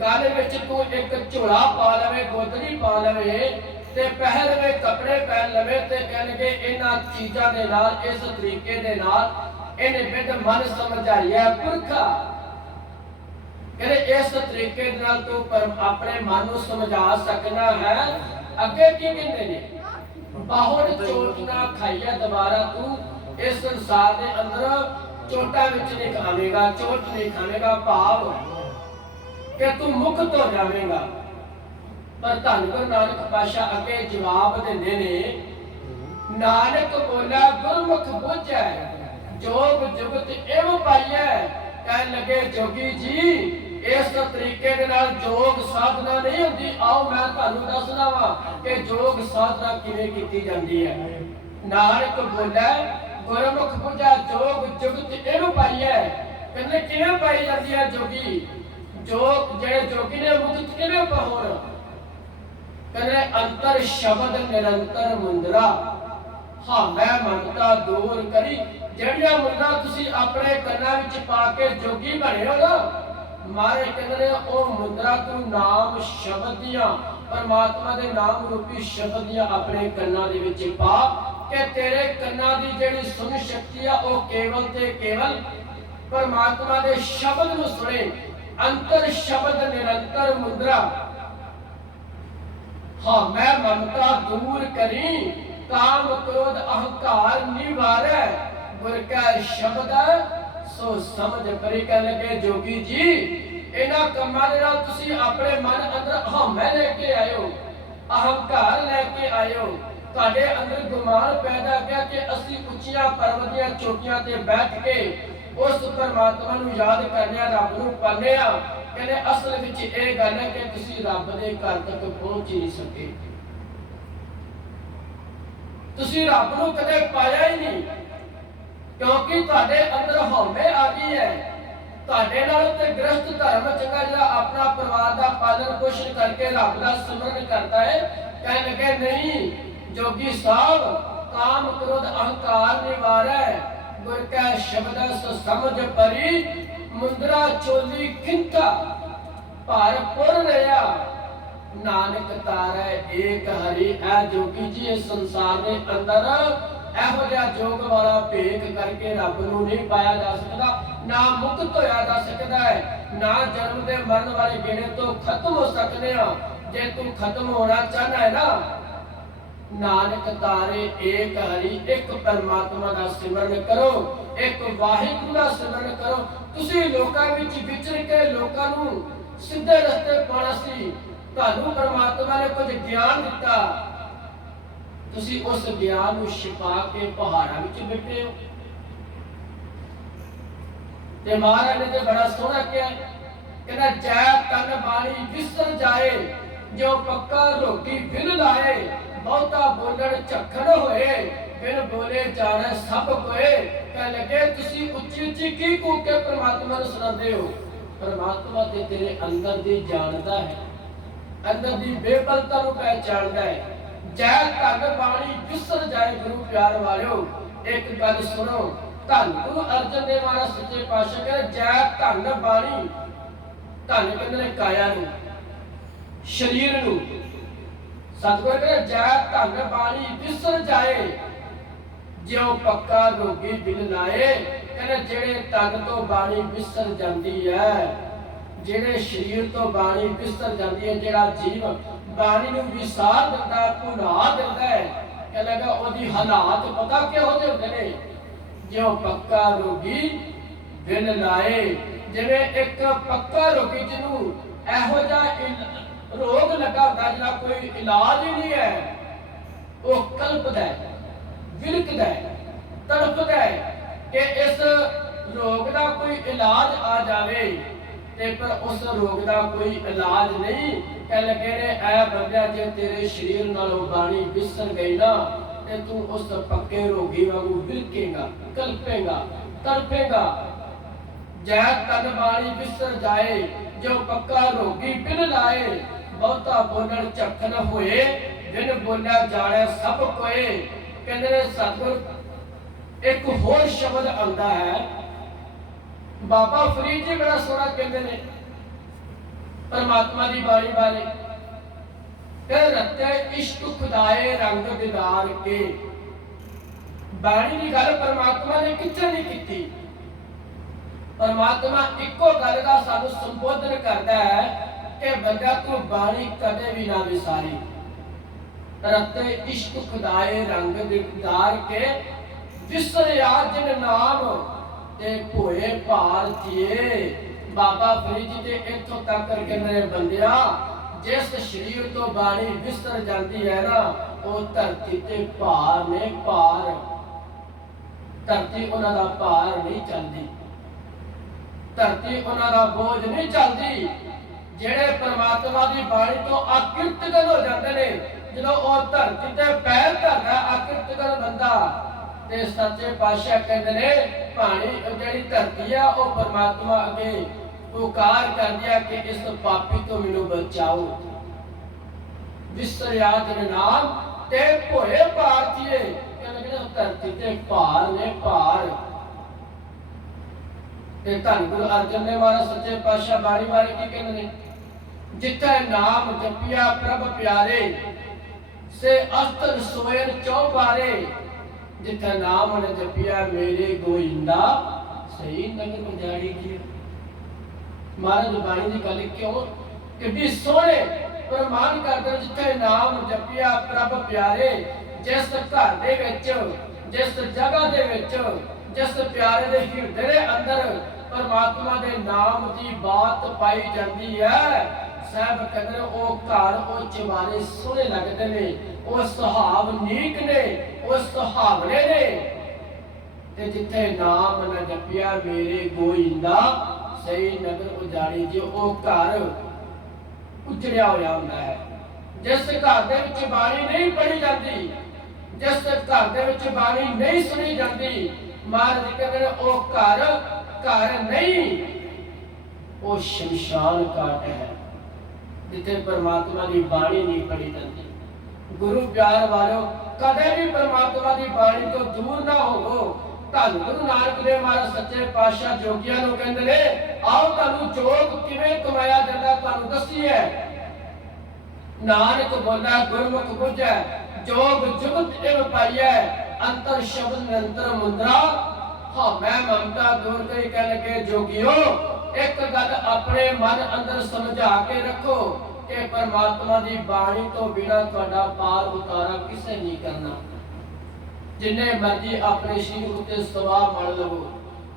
ਗਲ ਵਿੱਚ ਤੂੰ ਇੱਕ ਝੋਲਾ ਪਾ ਲਵੇਂ, ਗੋਦੜੀ ਪਾ ਲਵੇਂ, ਤੇ ਪਹਿਰਵੇਂ ਕੱਪੜੇ ਪਹਿਨ ਲਵੇਂ, ਤੇ ਕਹਿਣਗੇ ਇਹਨਾਂ ਚੀਜ਼ਾਂ ਦੇ ਨਾਲ, ਇਸ ਤਰੀਕੇ ਦੇ ਨਾਲ ਇਹਨੇ ਬਿਦ ਮਨ ਸਮਝਾਈਆ ਪੁਰਖਾ। ਕਹਿੰਦੇ ਇਸ ਤਰੀਕੇ ਨਾਲ ਤੂੰ ਆਪਣੇ ਮਨ ਨੂੰ ਸਮਝਾ ਸਕਣਾ ਹੈ। ਅੱਗੇ ਕੀ ਕਹਿੰਦੇ ਨੇ? ਬਾਹਰ ਚੋਟ ਨਾ ਖਾਈਆ ਦੁਬਾਰਾ, ਤੂੰ ਇਸ ਸੰਸਾਰ ਦੇ ਅੰਦਰ ਚੋਟਾਂ ਵਿੱਚ ਨਹੀਂ ਖਾਵੇਂਗਾ, ਚੋਟ ਨਹੀਂ ਖਾਵੇਂਗਾ, ਭਾਵ ਕਿ ਤੂੰ ਮੁਕਤ ਹੋ ਜਾਵੇਂਗਾ। ਪਰ ਧੰਨ ਗੁਰੂ ਨਾਨਕ ਪਾਤਸ਼ਾਹ ਅੱਗੇ ਜਵਾਬ ਦਿੰਦੇ ਨੇ, ਨਾਨਕ ਬੋਲਿਆ ਗੁਰਮੁਖ ਬੁੱਝੈ, ਜੋਗ ਜੁਗਤ ਇਹੋ ਪਾਈਐ। ਕਹਿਣ ਲੱਗੇ ਜੋਗੀ ਜੀ ਇਸ ਤਰੀਕੇ ਦੇ ਨਾਲ ਜੋਗ ਸਾਧਨਾ ਨਹੀਂ ਹੁੰਦੀ। ਆਓ ਮੈਂ ਤੁਹਾਨੂੰ ਦੱਸਦਾ ਵਾਂ ਕਿ ਜੋਗ ਸਾਧਨਾ ਕਿਵੇਂ ਕੀਤੀ ਜਾਂਦੀ ਹੈ। ਨਾਨਕ ਬੋਲਿਆ ਗੁਰਮੁਖ ਬੁੱਝੈ, ਜੋਗ ਜੁਗਤ ਇਹੋ ਪਾਈਐ। ਕਹਿੰਦੇ ਕਿਵੇਂ ਪਾਈ ਜਾਂਦੀ ਹੈ ਜੋਗੀ? ਜੋਗ ਜਿਹੜੇ ਜੋਗੀ ਨੇ ਮੁਕਤ ਕਿਵੇਂ ਪਾਉਣ? ਕਹਿੰਦੇ ਅੰਤਰ ਸ਼ਬਦ ਨਿਰੰਤਰ ਮੁੰਦਰਾ, ਹਾਂ ਮੈਂ ਮਨਤਾ ਦੂਰ ਕਰੀ। ਜਿਹੜੀਆਂ ਮੁੰਦਰਾ ਤੁਸੀਂ ਆਪਣੇ ਕੰਨਾਂ ਵਿੱਚ ਪਾ ਕੇ ਜੋਗੀ ਬਣੇ ਹੋ ਨਾ, ਮਾਰੇ ਕਹਿੰਦੇ ਉਹ ਮੁੰਦਰਾ ਤੂੰ ਨਾਮ ਸ਼ਬਦ ਦੀਆਂ, ਪਰਮਾਤਮਾ ਦੇ ਨਾਮ ਰੂਪੀ ਸ਼ਬਦ ਦੀਆਂ ਆਪਣੇ ਕੰਨਾਂ ਦੇ ਵਿੱਚ ਪਾ ਕਿ ਤੇਰੇ ਕੰਨਾਂ ਦੀ ਜਿਹੜੀ ਸੁਣ ਸ਼ਕਤੀ ਆ ਉਹ ਕੇਵਲ ਤੇ ਕੇਵਲ ਪਰਮਾਤਮਾ ਦੇ ਸ਼ਬਦ ਨੂੰ ਸੁਣੇ। ਅੰਤਰ ਸ਼ਬਦ ਨਿਰੰਤਰ ਮੁੰਦਰਾ, ਹਾਂ ਮੈਂ ਮਮਤਾ ਦੂਰ ਕਰੀ, ਕਾਮ ਕ੍ਰੋਧ ਅਹੰਕਾਰ ਨਿਵਾਰੈ, ਗੁਰ ਕਾ ਸ਼ਬਦ ਸੋ ਸਮਝ ਪਰੀ। ਕਹਿ ਲਗੇ ਜੋਗੀ ਜੀ ਇਹਨਾਂ ਕੰਮਾਂ ਦੇ ਨਾਲ ਤੁਸੀਂ ਆਪਣੇ ਮਨ ਅੰਦਰ ਹਉਮੈ ਲੈ ਕੇ ਆਇਓ, ਅਹੰਕਾਰ ਲੈ ਕੇ ਆਇਓ, ਤੁਹਾਡੇ ਅੰਦਰ ਗੁਮਾਨ ਪੈਦਾ ਗਿਆ ਕਿ ਅਸੀਂ ਉੱਚੀਆਂ ਪਰਬਤ ਦੀਆਂ ਚੋਟੀਆਂ ਤੇ ਬੈਠ ਕੇ ਉਸ ਪਰਮਾਤਮਾ ਨੂੰ ਯਾਦ ਕਰਨੇ ਆ, ਰੱਬ ਨੂੰ ਪਾਉਂਦੇ ਆ। ਕਹਿੰਦੇ ਅਸਲ ਵਿੱਚ ਇਹ ਗੱਲ ਹੈ ਕਿ ਤੁਸੀਂ ਰੱਬ ਦੇ ਘਰ ਤੱਕ ਪਹੁੰਚ ਹੀ ਨਹੀਂ ਸਕੇ। ਤੁਸੀਂ ਰੱਬ ਨੂੰ ਕਦੇ ਪਾਇਆ ਹੀ ਨਹੀਂ, ਕਿਉਂਕਿ ਤੁਹਾਡੇ ਅੰਦਰ ਹਉਮੈ ਆ ਗਈ ਹੈ। ਤੁਹਾਡੇ ਨਾਲ ਤੇ ਗ੍ਰਸਤ ਧਰਮ ਚੰਗਾ, ਜਿਹੜਾ ਆਪਣਾ ਪਰਿਵਾਰ ਦਾ ਪਾਲਣ ਪੋਸ਼ਣ ਕਰਕੇ ਰੱਬ ਦਾ ਸਿਮਰਨ ਕਰਦਾ ਹੈ। ਕਹਿਣ ਲੱਗੇ ਨਹੀਂ ਜੋਗੀ ਸਾਹਿਬ, ਕਾਮ ਕ੍ਰੋਧ ਅਹੰਕਾਰ ਨਿਵਾਰੈ, ਗੁਰ ਕੈ ਸ਼ਬਦ ਸਮਝ ਪਰੀ, ਮੁੰਦਰਾ ਚੋਲੀ ਖਿੰਤਾ ਭਾਰ ਪੁਰ ਰਿਆ, ਨਾਨਕ ਤਾਰੈ ਏਕ ਹਰੀ। ਐ ਜੋਗੀ ਜੀ ਇਸ ਸੰਸਾਰ ਦੇ ਅੰਦਰ ਇਹੋ ਜਿਹਾ ਜੋਗ ਵਾਲਾ ਭੇਖ ਕਰਕੇ ਰੱਬ ਨੂੰ ਨਹੀਂ ਪਾਇਆ ਜਾ ਸਕਦਾ, ਨਾ ਮੁਕਤ ਹੋਇਆ ਜਾ ਸਕਦਾ ਹੈ, ਨਾ ਜਨਮ ਦੇ ਮਰਨ ਵਾਲੇ ਗੇੜੇ ਤੋਂ ਖਤਮ ਹੋ ਸਕਦੇ ਆ। ਜੇ ਤੂੰ ਖਤਮ ਹੋਣਾ ਚਾਹਨਾ ਹੈ ਨਾ, ਨਾਨਕ ਤਾਰੇ ਏਕ ਹਰੀ, ਇੱਕ ਪਰਮਾਤਮਾ ਦਾ ਸਿਮਰਨ ਕਰੋ, ਇੱਕ ਵਾਹਿਗੁਰੂ ਦਾ ਸਿਮਰਨ ਕਰੋ। ਤੁਸੀਂ ਲੋਕਾਂ ਵਿੱਚ ਵਿਚਰ ਕੇ ਲੋਕਾਂ ਨੂੰ ਸਿੱਧੇ ਰਸਤੇ ਪਾਉਣਾ ਸੀ। ਤੁਹਾਨੂੰ ਪਰਮਾਤਮਾ ਨੇ ਕੁਝ ਗਿਆਨ ਦਿੱਤਾ, ਤੁਸੀਂ ਉਸ ਗਿਆਨ ਨੂੰ ਛਿਪਾ ਕੇ ਪਹਾੜਾਂ ਵਿੱਚ ਬੈਠੇ ਹੋ। ਤੇ ਮਹਾਰਾਜ ਨੇ ਤੇ ਬੜਾ ਸੋਹਣਾ ਕਿਹਾ, ਕਹਿੰਦਾ ਜੈ ਤਨ ਬਾਣੀ ਵਿਸਰ ਜਾਏ, ਜੋ ਪੱਕਾ ਰੋਟੀ ਬਿਨ ਲਾਏ, ਬਹੁਤਾ ਬੋਲਣ ਝੱਖੜ ਹੋਏ, ਬਿਨ ਬੋਲੇ ਜਾਣੇ ਸਭ ਕੋਏ। ਕਹਿ ਲੱਗੇ ਤੁਸੀਂ ਉੱਚੀ ਉੱਚੀ ਕੀ ਕੂਕ ਕੇ ਪਰਮਾਤਮਾ ਨੂੰ ਸੁਣਾਉਂਦੇ ਹੋ। ਪਰਮਾਤਮਾ ਤੇ ਤੇਰੇ ਅੰਦਰ ਦੀ ਜਾਣਦਾ ਹੈ, ਅੰਦਰ ਦੀ ਬੇਬਲਤਾ ਨੂੰ ਪਹਿਚਾਣਦਾ ਹੈ। ਜੈ ਧਨ ਬਾਣੀ ਵਿਸਰ ਜਾਏ, ਗੁਰੂ ਪਿਆਰ ਵਾਲਿਓ ਇੱਕ ਗੱਲ ਸੁਣੋ। ਧੰਨ ਗੁਰੂ ਅਰਜਨ ਦੇਵ ਮਹਾਰਾਜ ਸੱਚੇ ਪਾਤਸ਼ਾਹ ਕਹਿੰਦੇ ਜੈ ਧਨ ਬਾਣੀ, ਧਨ ਕਹਿੰਦੇ ਨੇ ਕਾਇਆ ਨੂੰ, ਸਰੀਰ ਨੂੰ। ਸਤਿਗੁਰ ਕਹਿੰਦੇ ਜੈ ਧਨ ਬਾਣੀ ਵਿਸਰ ਜਾਏ, ਜਿਉ ਪੱਕਾ ਰੋਗੀ ਬਿਨ ਲਾਏ। ਕਹਿੰਦੇ ਜਿਹੜੇ ਤਨ ਤੋਂ ਬਾਣੀ ਵਿਸਰ ਜਾਂਦੀ ਹੈ, ਜਿਹੜੇ ਸਰੀਰ ਤੋਂ ਬਾਣੀ ਵਿਸਰ ਜਾਂਦੀ ਹੈ, ਜਿਹੜਾ ਜੀਵ ਬਾਣੀ ਨੂੰ ਵਿਸਾਰ ਦਿੰਦਾ, ਭੁਲਾ ਦਿੰਦਾ ਹੈ, ਕਹਿੰਦਾ ਉਹਦੀ ਹਾਲਾਤ ਪਤਾ ਕਿਹੋ ਜਿਹੇ ਹੁੰਦੇ ਨੇ। ਜਿਉ ਪੱਕਾ ਰੋਗੀ ਬਿਨ ਲਾਏ, ਜਿਵੇਂ ਇੱਕ ਪੱਕਾ ਰੋਗੀ ਜਿਹਨੂੰ ਇਹੋ ਜਿਹਾ ਰੋਗ ਲੱਗਾ ਹੁੰਦਾ ਜਿਹਦਾ ਕੋਈ ਇਲਾਜ ਹੀ ਨਹੀਂ ਹੈ, ਉਹ ਕਲਪਦਾ ਹੈ, ਵਿਲਕਦਾ ਹੈ, ਤੜਫਦਾ ਹੈ ਕਿ ਇਸ ਰੋਗ ਦਾ ਕੋਈ ਇਲਾਜ ਆ ਜਾਵੇ, ਤੇ ਪਰ ਉਸ ਰੋਗ ਦਾ ਕੋਈ ਇਲਾਜ ਨਹੀਂ। ਕਹਿ ਲੱਗੇ ਨੇ ਐ ਬੰਦਿਆ, ਜੇ ਤੇਰੇ ਸਰੀਰ ਨਾਲੋਂ ਬਾਣੀ ਵਿਸਰ ਗਈ ਨਾ, ਤੇ ਤੂੰ ਉਸ ਪੱਕੇ ਰੋਗੀ ਵਾਂਗੂ ਵਿਲਕੇਗਾ, ਕਲਪੇਗਾ, ਤੜਪੇਗਾ। ਜੈ ਤਨ ਬਾਣੀ ਵਿਸਰ ਜਾਏ, ਜੋ ਪੱਕਾ ਰੋਗੀ ਬਿਨ ਲਾਏ, ਬਹੁਤਾ ਬੋਲਣ ਝੱਖ ਨ ਹੋਏ, ਬਿਨ ਬੋਲਿਆ ਜਾਣੇ ਸਭ ਕੋਏ। ਕਹਿੰਦੇ ਨੇ ਸਤਿਗੁਰ ਇੱਕ ਹੋਰ ਸ਼ਬਦ ਆਉਂਦਾ ਹੈ, ਬਾਬਾ ਫਰੀਦ ਜੀ ਬੜਾ ਸੋਹਣਾ ਕਹਿੰਦੇ ਨੇ ਪਰਮਾਤਮਾ ਦੀ ਬਾਣੀ ਬਾਰੇ, ਕਿ ਰਤੇ ਇਸ਼ਕ ਖੁਦਾਏ ਰੰਗ ਦਿਦਾਰ ਕੇ। ਬਾਣੀ ਦੀ ਗੱਲ ਪਰਮਾਤਮਾ ਨੇ ਕਿੱਥੇ ਨਹੀਂ ਕੀਤੀ। ਪਰਮਾਤਮਾ ਇੱਕੋ ਗੱਲ ਦਾ ਸਾਨੂੰ ਸੰਬੋਧਨ ਕਰਦਾ ਹੈ ਕਿ ਬੰਦਾ ਤੂੰ ਬਾਣੀ ਕਦੇ ਵੀ ਨਾ ਵਿਸਾਰੀ। ਰਤੇ ਇਸ਼ਕ ਖੁਦਾਏ ਰੰਗ ਦਿਦਾਰ ਕੇ, ਵਿਸਰਿਆ ਜਿਨ ਨਾਮ ਤੇ ਭੋਏ ਭਾਰ ਜੀਏ। ਬਾਬਾ ਫਰੀਦ ਜੀ ਦੇ ਇੱਥੋਂ ਤੱਕ ਕਹਿੰਦੇ ਨੇ ਬੰਦਿਆ, ਜਿਸ ਸਰੀਰ ਤੋਂ ਬਾਣੀ ਵਿਸਰ ਜਾਂਦੀ ਹੈ ਨਾ, ਉਹ ਧਰਤੀ ਤੇ ਭਾਰ ਨੇ, ਭਾਰ। ਧਰਤੀ ਉਹਨਾਂ ਦਾ ਭਾਰ ਨਹੀਂ ਚੱਲਦੀ, ਧਰਤੀ ਉਹਨਾਂ ਦਾ ਬੋਝ ਨਹੀਂ ਚੱਲਦੀ। ਜਿਹੜੇ ਪਰਮਾਤਮਾ ਦੀ ਬਾਣੀ ਤੋਂ ਆਕਿਰਤਗਨ ਹੋ ਜਾਂਦੇ ਨੇ, ਜਦੋਂ ਉਹ ਧਰਤੀ ਤੇ ਪੈਰ ਧਰਦਾ ਆਕਿਰਤਗਨ ਬੰਦਾ, ਤੇ ਸੱਚੇ ਪਾਤਸ਼ਾਹ ਕਹਿੰਦੇ ਨੇ ਪਾਣੀ ਜਿਹੜੀ ਧਰਤੀ ਆ ਉਹ ਪਰਮਾਤਮਾ ਅੱਗੇ ਪੁਕਾਰ ਕਰਦੀ ਆ ਕਿ ਇਸ ਪਾਪੀ ਤੋਂ ਮੈਨੂੰ ਬਚਾਓ। ਵਿਸਰਿਆ ਜਿਨ ਨਾਮ ਤੇ ਭੋਏ ਭਾਰਤੀਏ, ਕਹਿੰਦੇ ਧਰਤੀ ਤੇ ਭਾਰ ਨੇ, ਭਾਰ। ਤੇ ਧੰਨ ਗੁਰੂ ਅਰਜਨ ਦੇਵ ਮਹਾਰਾਜ ਸੱਚੇ ਪਾਤਸ਼ਾਹ ਬਾਣੀ ਬਾਰੇ ਕੀ ਕਹਿੰਦੇ ਨੇ, ਜਿੱਥੇ ਨਾਮ ਜਪਿਆ ਪ੍ਰਭ ਪਿਆਰੇ, ਸੇ ਅਸਤਰ ਸੋਇਨ ਚੌਬਾਰੇ। ਜਿੱਥੇ ਨਾਮ ਨੇ ਜਪਿਆ ਮੇਰੇ ਗੋਇੰਦਾ, ਸਹੀ ਨਗਰ ਉਜਾੜੀ ਕੀ। ਮਹਾਰਾਜ ਬਾਣੀ ਦੀ ਗੱਲ ਕਿਉਂ ਕਿੱਡੀ ਸੋਹਣੇ ਪ੍ਰਮਾਣ ਕਰਦੇ, ਜਿੱਥੇ ਨਾਮ ਜਪਿਆ ਪ੍ਰਭ ਪਿਆਰੇ। ਜਿਸ ਘਰ ਦੇ ਵਿੱਚ, ਜਿਸ ਜਗ੍ਹਾ ਦੇ ਵਿੱਚ, ਜਿਸ ਪਿਆਰੇ ਦੇ ਹਿਰਦੇ ਦੇ ਅੰਦਰ ਪਰਮਾਤਮਾ ਦੇ ਨਾਮ ਦੀ ਬਾਤ ਪਾਈ ਜਾਂਦੀ ਹੈ, ਸਾਹਿਬ ਕਹਿੰਦੇ ਉਹ ਘਰ ਉਹ ਚਵਾਰੇ ਸੋਹਣੇ ਲੱਗਦੇ ਨੇ, ਉਹ ਸੁਹਾਵਨੀਕ ਨੇ, ਉਹ ਸੁਹਾਵਣੇ ਨੇ। ਤੇ ਜਿੱਥੇ ਨਾਮ ਨਾ ਜਪਿਆ ਮੇਰੇ ਗੋਇੰਦਾ, ਸਹੀ ਨਗਰ ਉਜਾੜੀ। ਜੋ ਉਹ ਘਰ ਉਜੜਿਆ ਹੋਇਆ ਹੁੰਦਾ ਹੈ, ਜਿਸ ਘਰ ਦੇ ਵਿੱਚ ਬਾਣੀ ਨਹੀਂ ਪੜ੍ਹੀ ਜਾਂਦੀ, ਜਿਸ ਘਰ ਦੇ ਵਿੱਚ ਬਾਣੀ ਨਹੀਂ ਸੁਣੀ ਜਾਂਦੀ, ਮਹਾਰਾਜ ਕਹਿੰਦੇ ਉਹ ਘਰ ਘਰ ਨਹੀਂ, ਉਹ ਸ਼ਮਸ਼ਾਨ ਘਾਟ ਹੈ, ਜਿੱਥੇ ਪਰਮਾਤਮਾ ਦੀ ਬਾਣੀ ਨਹੀਂ ਪੜ੍ਹੀ ਜਾਂਦੀ। ਗੁਰੂ ਪਿਆਰ ਵਾਲਿਓ, ਕਦੇ ਵੀ ਪਰਮਾਤਮਾ ਦੀ ਬਾਣੀ ਤੋਂ ਦੂਰ ਨਾ ਹੋਵੋ। ਧੰਨ ਗੁਰੂ ਨਾਨਕ ਦੇਵ ਮਹਾਰਾਜ ਸੱਚੇ ਪਾਤਸ਼ਾਹ ਜੋਗੀਆਂ ਨੂੰ ਕਹਿੰਦੇ ਨੇ, ਆਓ ਤੁਹਾਨੂੰ ਜੋਗ ਕਿਵੇਂ ਕਮਾਇਆ ਜਾਂਦਾ ਤੁਹਾਨੂੰ ਦੱਸੀਏ। ਨਾਨਕ ਬੋਲਾ ਗੁਰਮੁਖ ਬੁਝੈ, ਜੋਗ ਜੁਗਤ ਇਵ ਪਾਈਐ, ਅੰਤਰ ਸ਼ਬਦ ਨਿਰੰਤਰ ਮੁੰਦਰਾ। ਹਾਂ ਮੈਂ ਮਮਤਾ ਦੂਰ ਕਰੀ ਕਹਿ ਲਗੇ ਜੋਗੀਓ, ਇੱਕ ਗੱਲ ਆਪਣੇ ਮਨ ਅੰਦਰ ਸਮਝਾ ਕੇ ਰੱਖੋ ਕਿ ਪਰਮਾਤਮਾ ਦੀ ਬਾਣੀ ਤੋਂ ਬਿਨਾਂ ਤੁਹਾਡਾ ਪਾਰ ਉਤਾਰਾ ਕਿਸੇ ਨਹੀਂ ਕਰਨਾ। ਜਿੰਨੇ ਮਰਜੀ ਆਪਣੇ ਸ਼ਰੀਰ ਉੱਤੇ ਸਵਾ ਮੜ ਲਵੋ,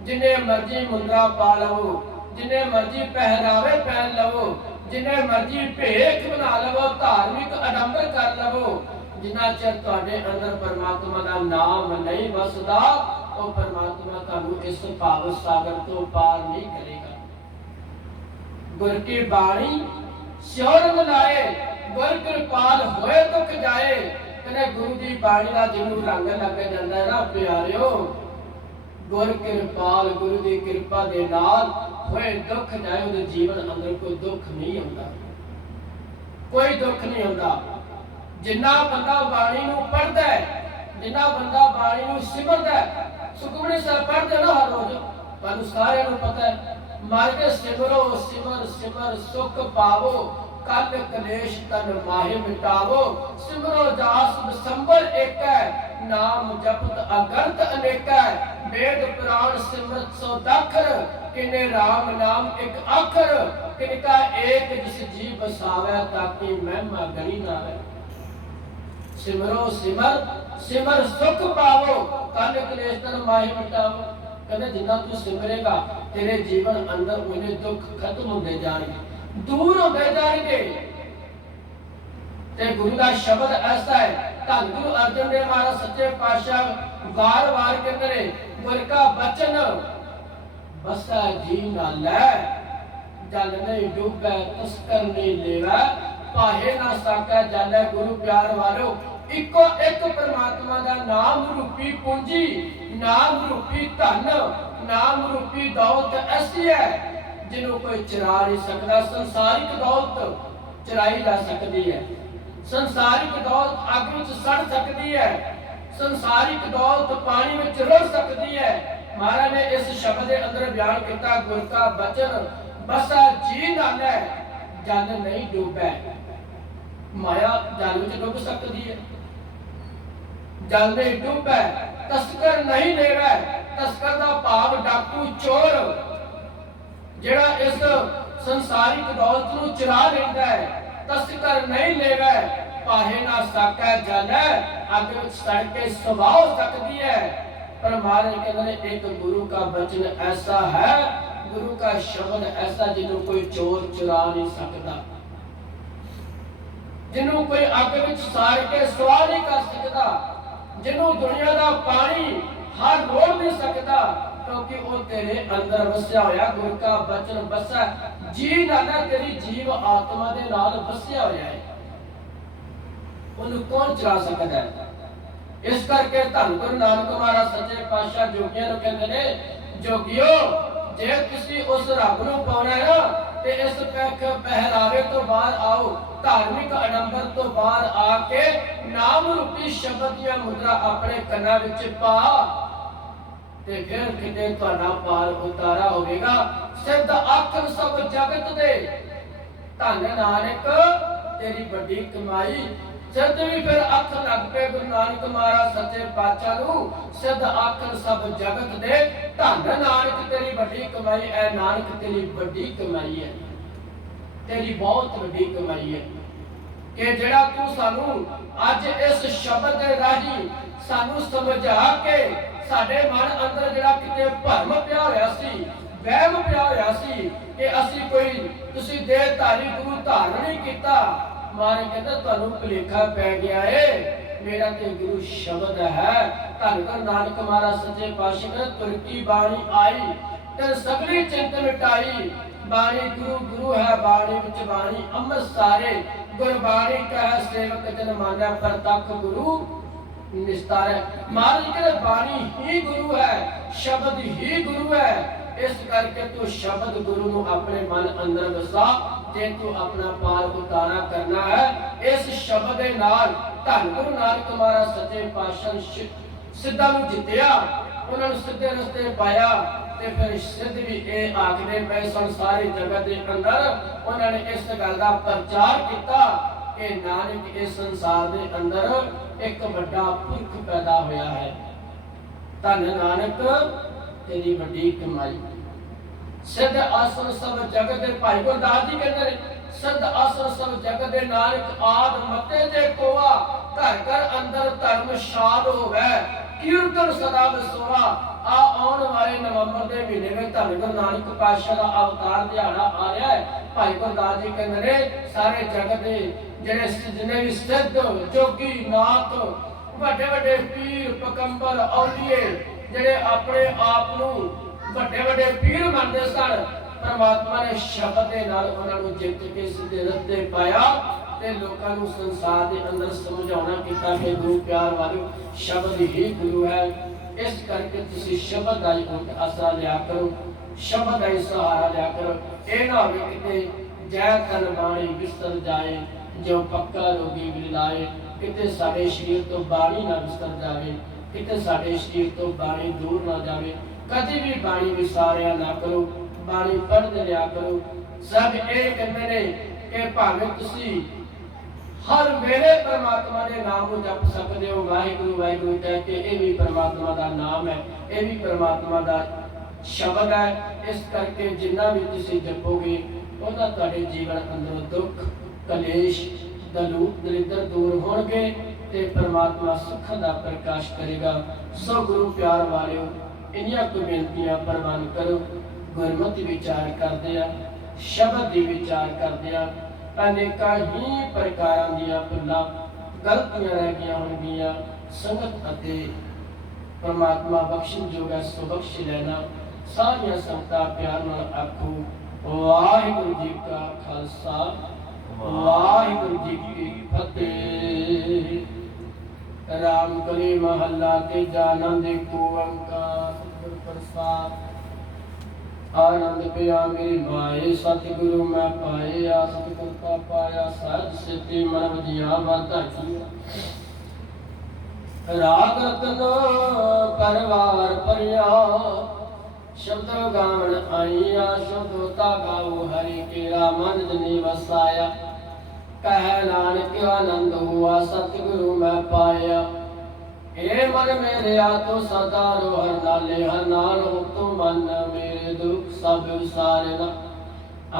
ਜਿੰਨੇ ਮਰਜੀ ਮੁੰਦਰਾ ਪਾ ਲਵੋ, ਜਿੰਨੇ ਮਰਜੀ ਪਹਿਰਾਵੇ ਪਹਿਨ ਲਵੋ, ਜਿੰਨੇ ਮਰਜੀ ਭੇਖ ਬਣਾ ਲਵੋ, ਧਾਰਮਿਕ ਅਡੰਬਰ ਕਰ ਲਵੋ, ਜਿੰਨਾ ਚਿਰ ਤੁਹਾਡੇ ਅੰਦਰ ਪਰਮਾਤਮਾ ਦਾ ਨਾਮ ਨਹੀਂ ਵਸਦਾ, ਉਹ ਪਰਮਾਤਮਾ ਤੁਹਾਨੂੰ ਇਸ ਭਾਵ ਸਾਗਰ ਤੋਂ ਪਾਰ ਨਹੀਂ ਕਰੇਗਾ। ਗੁਰ ਕੀ ਬਾਣੀ ਸਿਉਰ ਮਨਾਏ, ਗੁਰ ਕਿਰਪਾਲ ਹੋਏ ਦੁਖ ਜਾਏ। ਕਹਿੰਦੇ ਗੁਰੂ ਦੀ ਬਾਣੀ ਦਾ ਜਿਹਨੂੰ ਰੰਗ ਲੱਗ ਜਾਂਦਾ ਹੈ ਨਾ ਪਿਆਰਿਓ, ਗੁਰ ਕਿਰਪਾਲ, ਗੁਰੂ ਦੀ ਕਿਰਪਾ ਦੇ ਨਾਲ ਹੋਏ ਦੁੱਖ ਜਾਏ, ਉਹਦੇ ਜੀਵਨ ਅੰਦਰ ਕੋਈ ਦੁੱਖ ਨਹੀਂ ਹੁੰਦਾ, ਕੋਈ ਦੁੱਖ ਨਹੀਂ ਹੁੰਦਾ। ਜਿੰਨਾ ਬੰਦਾ ਬਾਣੀ ਨੂੰ ਪੜ੍ਹਦਾ ਹੈ, ਜਿੰਨਾ ਬੰਦਾ ਬਾਣੀ ਨੂੰ ਸਿਮਰਦਾ ਹੈ, ਸੁਖਮਨੀ ਸਾਹਿਬ ਪੜ੍ਹਦੇ ਨਾ ਹਰ ਰੋਜ਼, ਤੁਹਾਨੂੰ ਸਾਰਿਆਂ ਨੂੰ ਪਤਾ ਹੈ, ਮਰ ਕੇ ਸਿਮਰੋ ਸਿਮਰ ਸਿਮਰ ਸੁਖ ਪਾਵੋ, ਕਲ ਕਲੇਸ਼ ਤਨ ਮਾਹਿ ਮਿਟਾਵੋ। ਸਿਮਰੋ ਜਾਸ ਦਸੰਬਰ ਏਕੈ, ਨਾਮ ਜਪਤ ਅਗੰਤ ਅਨੇਕੈ। ਵੇਦ ਪੁਰਾਣ ਸਿਮਰਤ ਸੋ ਦਾਖਰ, ਕਿਨੇ ਰਾਮ ਨਾਮ ਇੱਕ ਅੱਖਰ। ਕਿਨਕਾ ਏਕ ਜਿਸ ਜੀ ਬਸਾਵੈ, ਤਾਕੀ ਮਹਿਮਾ ਗਣੀ ਨਾ ਹੈ। ਸਿਮਰੋ ਸਿਮਰ ਸਿਮਰ ਸੁਖ ਪਾਵੋ, ਕਲ ਕਲੇਸ਼ ਤਨ ਮਾਹਿ ਮਿਟਾਵੋ। ਕਹਿੰਦੇ ਜਿੰਨਾ ਤੂੰ ਸਿਮਰੇਗਾ ਤੇਰੇ ਜੀਵਨ ਅੰਦਰ ਉਹਨੇ ਦੁੱਖ ਖਤਮ ਹੁੰਦੇ ਜਾਣਗੇ, ਦੂਰ ਹੁੰਦੇ ਜਾਣਗੇ। ਤੇ ਗੁਰੂ ਦਾ ਸ਼ਬਦ ਐਸਾ ਹੈ, ਧੰਨ ਗੁਰੂ ਅਰਜਨ ਦੇਵ ਮਹਾਰਾਜ ਸੱਚੇ ਪਾਤਸ਼ਾਹ ਵਾਰ-ਵਾਰ ਕਹਿੰਦੇ ਨੇ, ਗੁਰ ਕਾ ਬਚਨ ਬਸਾ ਜੀ ਨਾਲੈ, ਜਲ ਨਹੀਂ ਡੂਬੈ ਤਸਕਰ ਨਹੀਂ ਲੇਵੈ, ਪਾਹੇ ਨਾ ਸਾਕੈ ਜਾਲੈ। ਗੁਰੂ ਪਿਆਰ ਵਾਲਿਓ, ਇੱਕੋ ਇੱਕ ਪਰਮਾਤਮਾ ਦਾ ਨਾਮ ਰੂਪੀ ਪੂੰਜੀ, ਨਾਮ ਰੂਪੀ ਧਨ, ਨਾਮ ਰੂਪੀ ਦੌਲਤ ਐਸੀ ਹੈ ਜਿਹਨੂੰ ਕੋਈ ਚੁਰਾ ਨਹੀਂ ਸਕਦਾ। ਸੰਸਾਰਿਕ ਦੌਲਤ ਚੁਰਾਈ ਜਾ ਸਕਦੀ ਹੈ, ਸੰਸਾਰਿਕ ਦੌਲਤ ਅੱਗ ਵਿੱਚ ਸੜ ਸਕਦੀ ਹੈ, ਸੰਸਾਰਿਕ ਦੌਲਤ ਪਾਣੀ ਵਿੱਚ ਰੁੜ ਸਕਦੀ ਹੈ। ਮਹਾਰਾਜ ਨੇ ਇਸ ਸ਼ਬਦ ਦੇ ਅੰਦਰ ਬਿਆਨ ਕੀਤਾ, ਗੁਰ ਕਾ ਬਚਨ ਬਸਾ ਜੀ ਨਾਲੈ, ਜਲ ਨਹੀਂ ਡੂਬੈ। ਮਾਇਆ ਜਲ ਵਿੱਚ ਡੁੱਬ ਸਕਦੀ ਹੈ, ਜਲ ਨਹੀਂ ਡੂਬੈ। ਤਸਕਰ ਨਹੀਂ ਲੇਵੈ, ਤਸਕਰ ਦਾ ਭਾਵ ਡਾਕੂ ਚੋਰ, ਜਿਹੜਾ ਇਸ ਸੰਸਾਰਿਕ ਦੌਲਤ ਨੂੰ ਚੁਰਾ ਲੈਂਦਾ ਹੈ। ਤਸਕਰ ਨਹੀਂ ਲੇਵੈ, ਪਾਹੇ ਨਾ ਸਾਕੈ ਜਾਲੈ, ਅੱਗ ਵਿੱਚ ਸੜ ਕੇ ਸੁਆਹ ਹੋ ਸਕਦੀ ਹੈ। ਪਰ ਮਹਾਰਾਜ ਕਹਿੰਦੇ ਨੇ ਇੱਕ ਗੁਰੂ का बचन ऐसा है, गुरु का शब्द ऐसा जिन्हों कोई चोर चुरा नहीं सकता, जिन्हों कोई अग विच साड़ के सुआह नहीं कर सकता, जिन्हों दुनिया का पानी हर रोड़ नहीं सकता, क्योंकि वो तेरे अंदर वसिया होया। गुरु का बचन बसा जी नाला, तेरी जीव आत्मा दे नाल वसिया होया है, उन्हें कौन चुरा सकता है। इस करके धन गुरु नानक महाराज सच्चे पातशाह जोगियां नूं कहंदे ने, जोगियो जे तुसीं उस रब नूं पाउणा है ना, ते इस पहरावे तो बाहर आओ, धार्मिक अडंबर तो बाहर आके नाम रूपी शब्द दी मुद्रा अपने कन्ना विच पा, ते फिर किते तुहाडा पार उतारा होवेगा। सिद्ध आखन सब जगत दे, धन नानक तेरी बड़ी कमाई। सिद्ध भी फिर अख लग पे गुरु नानक महाराज सच्चे पातशाह नूं, सिद्ध आखन सब जगत दे, धन नानक तेरी बड़ी कमाई। ऐ नानक तेरी बड़ी कमाई है, तेरी बहुत बड़ी कमाई है कि जेड़ा तू सानू अज इस शब्द दे राही सानू समझा के साडे मन अंदर जेड़ा किते भरम पिया होया सी, ਵਹਿਮ ਪਿਆ ਹੋਇਆ ਸੀ ਕਿ ਅਸੀਂ ਕੋਈ ਤੁਸੀਂ ਦੇਹਧਾਰੀ ਗੁਰੂ ਧਾਰਨ ਨਹੀਂ ਕੀਤਾ। ਮਹਾਰਾਜ ਕਹਿੰਦਾ ਤੁਹਾਨੂੰ ਭੁਲੇਖਾ ਪੈ ਗਿਆ ਏ, ਮੇਰਾ ਤੇ ਗੁਰੂ ਸ਼ਬਦ ਹੈ। ਧੰਨ ਗੁਰੂ ਨਾਨਕ ਮਹਾਰਾਜ ਸੱਚੇ ਪਾਤਸ਼ਾਹ ਕਹਿੰਦੇ ਤੁਰਕੀ ਬਾਣੀ ਆਈ ਤੇ ਸਗਲੀ ਚਿੰਤ ਮਿਟਾਈ। ਬਾਣੀ ਗੁਰੂ ਗੁਰੂ ਹੈ, ਬਾਣੀ ਵਿੱਚ ਬਾਣੀ ਅੰਮ੍ਰਿਤ ਸਾਰੇ। ਗੁਰਬਾਣੀ ਕਹਿ ਸੇਵਕ ਜਨ ਮਾਨੈ, ਪ੍ਰਤੱਖ ਗੁਰੂ ਨਿਸਤਾਰੈ। ਮਹਾਰਾਜ ਕਹਿੰਦੇ ਬਾਣੀ ਹੀ ਗੁਰੂ ਹੈ, ਸ਼ਬਦ ਹੀ ਗੁਰੂ ਹੈ। ਇਸ ਕਰਕੇ ਤੂੰ ਸ਼ਬਦ ਗੁਰੂ ਨੂੰ ਆਪਣੇ ਮਨ ਅੰਦਰ ਵਸਾ। ਜੇ ਤੂੰ ਆਪਣਾ ਪਾਰ ਉਤਾਰਾ ਕਰਨਾ ਹੈ ਇਸ ਸ਼ਬਦ ਦੇ ਨਾਲ। ਧੰਨ ਗੁਰੂ ਨਾਨਕ ਮਹਾਰਾਜ ਸੱਚੇ ਪਾਤਸ਼ਾਹ ਸਿੱਧਾਂ ਨੂੰ ਜਿੱਤਿਆ, ਉਹਨਾਂ ਨੂੰ ਸਿੱਧੇ ਰਸਤੇ ਪਾਇਆ। ਤੇ ਫਿਰ ਸਿੱਧ ਵੀ ਇਹ ਆਖਦੇ ਪਏ ਸਨ ਸਾਰੀ ਜਗਤ ਦੇ ਅੰਦਰ। ਉਹਨਾਂ ਨੇ ਇਸ ਗੱਲ ਦਾ ਪ੍ਰਚਾਰ ਕੀਤਾ ਕਿ ਨਾਨਕ ਇਸ ਸੰਸਾਰ ਦੇ ਅੰਦਰ ਇੱਕ ਵੱਡਾ ਪੁਰਖ ਪੈਦਾ ਹੋਇਆ ਹੈ। ਧੰਨ ਨਾਨਕ ਤੇਰੀ ਵੱਡੀ ਕਮਾਈ। ਸਿੱਧ ਆਸਨ ਸਭ ਜਗਤ ਦੇ, ਭਾਈ ਗੁਰਦਾਸ ਜੀ ਕਹਿੰਦੇ ਨੇ ਸਿੱਧ ਆਸਨ ਸਭ ਜਗਤ ਦੇ ਨਾਨਕ ਆਦ ਮਤੇ ਦੇ ਕੋਆ। ਘਰ ਘਰ ਅੰਦਰ ਧਰਮ ਸ਼ਾਦ ਹੋਵੇ, ਕੀਰਤਨ ਸਦਾ ਵਸੋਆ। ਆ ਆਉਣ ਵਾਲੇ ਨਵੰਬਰ ਦੇ ਮਹੀਨੇ ਵਿੱਚ ਧੰਨ ਗੁਰੂ ਨਾਨਕ ਪਾਤਸ਼ਾਹ ਦਾ ਅਵਤਾਰ ਦਿਹਾੜਾ ਆ ਰਿਹਾ ਹੈ। ਭਾਈ ਗੁਰਦਾਸ ਜੀ ਕਹਿੰਦੇ ਨੇ ਸਾਰੇ ਜਗਤ ਦੇ ਜਿਹੜੇ ਜਿੰਨੇ ਵੀ ਸਿੱਧ ਜੋਗੀ ਨਾਥ ਵੱਡੇ ਵੱਡੇ ਪੀਰ ਪਕੰਬਰ ਔਲੀਏ ਜਿਹੜੇ ਆਪਣੇ ਆਪ ਨੂੰ ਵੱਡੇ ਵੱਡੇ ਪੀਰ ਮੰਨਦੇ ਸਨ, ਪਰਮਾਤਮਾ ਨੇ ਸ਼ਬਦ ਦੇ ਨਾਲ ਉਹਨਾਂ ਨੂੰ ਜਿੱਤ ਕੇ ਸਿੱਧੇ ਰਸਤੇ ਪਾਇਆ ਤੇ ਲੋਕਾਂ ਨੂੰ ਸੰਸਾਰ ਦੇ ਅੰਦਰ ਸਮਝਾਉਣਾ ਕੀਤਾ ਕਿ ਗੁਰੂ ਪਿਆਰ ਵਾਲਿਓ ਸ਼ਬਦ ਹੀ ਗੁਰੂ ਹੈ। ਇਸ ਕਰਕੇ ਤੁਸੀਂ ਸ਼ਬਦ ਦਾ ਹੀ ਆਸਰਾ ਲਿਆ ਕਰੋ, ਸ਼ਬਦ ਦਾ ਹੀ ਸਹਾਰਾ ਲਿਆ ਕਰੋ। ਇਹ ਨਾ ਹੋਵੇ ਕਿਤੇ ਜੈ ਤਨ ਬਾਣੀ ਵਿਸਰ ਜਾਏ, ਜੋ ਪੱਕਾ ਰੋਗੀ ਵਿਲਾਏ। ਕਿਤੇ ਸਾਡੇ ਸਰੀਰ ਤੋਂ ਬਾਣੀ ਨਾ ਵਿਸਰ ਜਾਵੇ, ਕਿਤੇ ਸਾਡੇ ਸਰੀਰ ਤੋਂ ਬਾਣੀ ਦੂਰ ਨਾ ਜਾਵੇ। ਕਦੇ ਵੀ ਬਾਣੀ ਵਿਸਾਰਿਆ ਨਾ ਕਰੋ, ਬਾਣੀ ਪੜ੍ਹਦੇ ਰਿਹਾ ਕਰੋ। ਸਭ ਇਹ ਕਹਿੰਦੇ ਨੇ ਕਿ ਭਾਵੇਂ ਤੁਸੀਂ ਹਰ ਵੇਲੇ ਪਰਮਾਤਮਾ ਦੇ ਨਾਮ ਨੂੰ ਜਪ ਸਕਦੇ ਹੋ। ਵਾਹਿਗੁਰੂ ਵਾਹਿਗੁਰੂ ਕਹਿ ਕੇ ਇਹ ਵੀ ਪਰਮਾਤਮਾ ਦਾ ਨਾਮ ਹੈ, ਇਹ ਵੀ ਪਰਮਾਤਮਾ ਦਾ ਸ਼ਬਦ ਹੈ। ਇਸ ਕਰਕੇ ਜਿੰਨਾ ਵੀ ਤੁਸੀਂ ਜਪੋਗੇ ਉਹਦਾ ਤੁਹਾਡੇ ਜੀਵਨ ਅੰਦਰ ਦੁੱਖ ਕਲੇਸ਼ ਦਲਿੱਦਰ ਦੂਰ ਹੋਣਗੇ ਤੇ ਪਰਮਾਤਮਾ ਸੁੱਖ ਦਾ ਪ੍ਰਕਾਸ਼ ਕਰੇਗਾ। ਸੋ ਗੁਰੂ ਪਿਆਰ ਵਾਲਿਓ ਇੰਨੀਆਂ ਕੁ ਬੇਨਤੀਆਂ ਪ੍ਰਵਾਨ ਕਰੋ। ਗੁਰਮਤਿ ਵਿਚਾਰ ਕਰਦੇ ਆ, ਸ਼ਬਦ ਦੀ ਵਿਚਾਰ ਕਰਦੇ ਆ, ਅਨੇਕਾਂ ਹੀ ਪ੍ਰਕਾਰਾਂ ਦੀਆਂ ਭੁੱਲਾਂ ਗਲਤੀਆਂ ਰਹਿ ਗਈਆਂ ਹੋਣਗੀਆਂ। ਸੰਗਤ ਅਤੇ ਪਰਮਾਤਮਾ ਬਖਸ਼ਣ ਜੋਗਾ ਸੋ ਬਖਸ਼ ਲੈਣਾ। ਸਾਰੀਆਂ ਸੰਗਤਾਂ ਪਿਆਰ ਨਾਲ ਆਖੋ ਵਾਹਿਗੁਰੂ ਜੀ ਕਾ ਖਾਲਸਾ ਵਾਹਿਗੁਰੂ ਜੀ ਕੀ ਫਤਿਹ। ਰਾਮ ਕਲੀ ਮਹੱਲਾ ਤੀਜਾ। ਆਨੰਦ ਏਕ ਓੰਕਾਰ ਸਤਿਗੁਰ ਪ੍ਰਸਾਦਿ। आनंद पिया मेरी माए सतगुरु मैं पाए। सतगुर का पाया सहज सिद्धि मन वजिया वाधाइया। राग रतन परवार परिया शब्द गावन आईया। शब्दोता गाओ हरि केरा मन जनी वसाया। कह नानक आनंद हुआ सतगुरु मैं पाया। हे मन मेरे आ तो सदा रो हर नाले हर नाल हो तो मन मेरे दुख सब विसारना।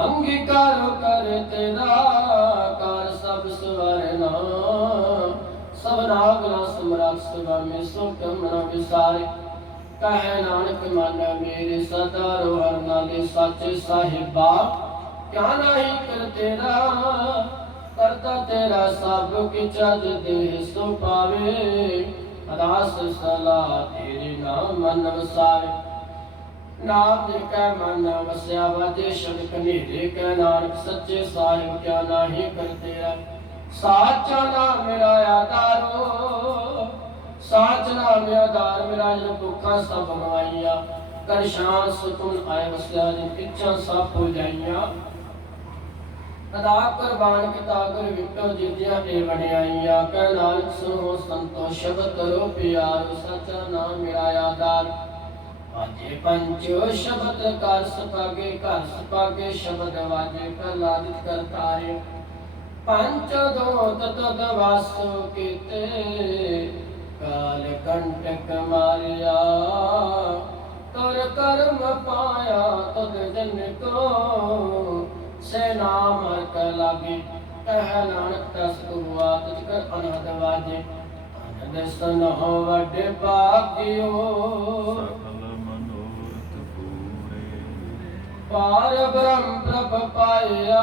अंगीकार कर तेरा कार सब सवरना। सब नागला समराट सभा में सुख मन विसारे। कह नानक मन मेरे सदा रो हर नाले सच्चे साहिबा। क्या नहीं कर तेरा करता तेरा सब की चज दे सो पावे। दास सलाह तेरे नाम मन वसारे। नाम कै मन वस्या वाजे शब्द कनेरे। कै नानक सच्चे साहिब क्या नाही कर तेरा। साचा नाम मेरा आधारो साच नाम आधार मेरा। जन भुखा सब गवाइया कर शान सुकुन आए वस्या। जिन इच्छा सब हो जाइया अदा कुर्बान किता गुर विटो जितिया ए वडियाइया। कह नानक सुनो संतो शब्द करो प्यारो। सचा नाम मेरा आधार वाजे पंचो शब्द कर सपागे घर सपागे। शब्द वाजे कर लादित कर तारे। पंच दो तद वासो केते काल कंटक मारिया। तर कर्म पाया तद जन को से नाम हर कर लागे। कह नानक दस हुआ तुझकर अनहद वाजे। आनंद सन हो वड्डे भाग्यो। ਪਾਰ ਬ੍ਰਹਮ ਪ੍ਰਭ ਪਾਇਆ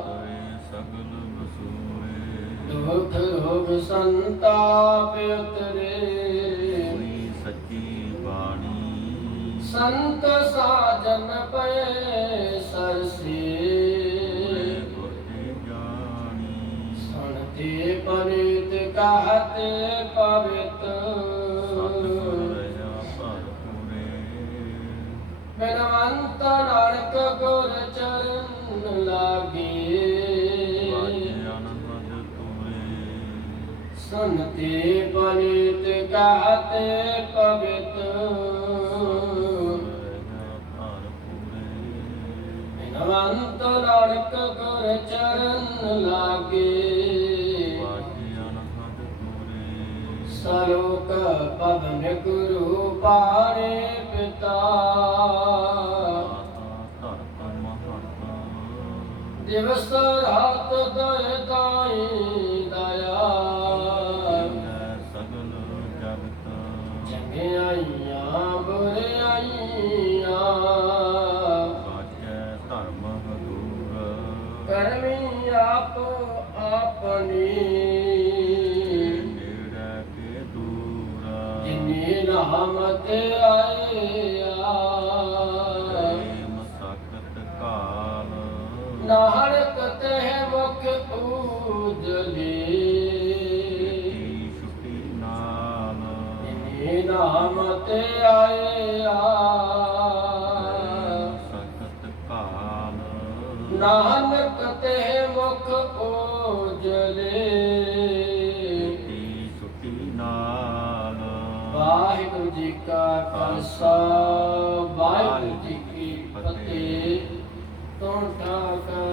ਤਰੇ ਸਗਲ ਬਸੂਰੇ ਦੁਖ ਰੋਗ ਸੰਤਾਪ ਉਤਰੇ ਹੋਈ ਸੱਚੀ ਬਾਣੀ ਸੰਤ ਸਾਜਨ ਪਏ ਸਰਸੇ ਗੁਰ ਤੇ ਜਾਣੀ ਸੁਣਤੇ ਪਰਿਤ ਕਹਤੇ ਪਵਿੱਤ ਸਤਿਗੁਰ ਰਹਾ ਭਰਪੂਰੇ ਬਿਨਵੰਤ ਨਾਨਕ ਗੁਰ ਚਰਨ ਲਾਗੇ ਵਾਜੇ ਅਨੰਦ ਤੁਮੇ ਸੁਨਤੇ ਪਰਿਤ ਕਹਤੇ ਪਵਿੱਤ ਬਿਨਵੰਤ ਨਾਨਕ ਗੁਰ ਚਰਨ ਲਾਗੇ ਸਲੋਕ ਪਵਨ ਗੁਰੂ ਪਾਣੇ ਪਿਤਾ ਦਿਵਸ ਰਾਤ ਦਇ ਦਾਈ ਦਇਆ ਸਗਲ ਜਗਤ ਚੰਗਿਆਈਆਂ ਬੁਰਿਆਈਆਂ ਬਾਜੈ ਧਰਮ ਹਦੂਰ ਕਰਮੀ ਆਪ ਆਪਣੀ ਨੇੜੇ ਕੇ ਦੂਰ ਜਿਨੀ ਨਾਮ ਤੇ ਆਇਆ ਪ੍ਰੇਮ ਸਕਤ ਕਾਲ ਨਾਨਕ ਤੇ ਮੁਖ ਉਜਲੇ ਕੀਤੀ ਛੁਟੀ ਨਾਲ ਜਿਨੀ ਨਾਮ ਤੇ ਆਇਆ ਸਕਤ ਕਾਲ ਨਾਨਕ ਤੇ ਮੁਖ ਉਜਲੇ ਕੀਤੀ ਛੁਟੀ ਨਾਲ ਵਾਹਿਗੁਰੂ ਜੀ ਕਾ ਖਾਲਸਾ ਵਾਹਿਗੁਰੂ ਜੀ ਕੀ ਫਤਿਹ ਤੋਂ ਠਾਕਰ